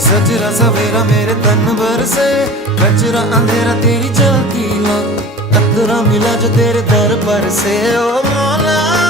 सजरा सवेरा मेरे तन भर से, कचरा अंधेरा तेरी जलती ला, कतरा मिला जो तेरे दर पर से। ओ मौला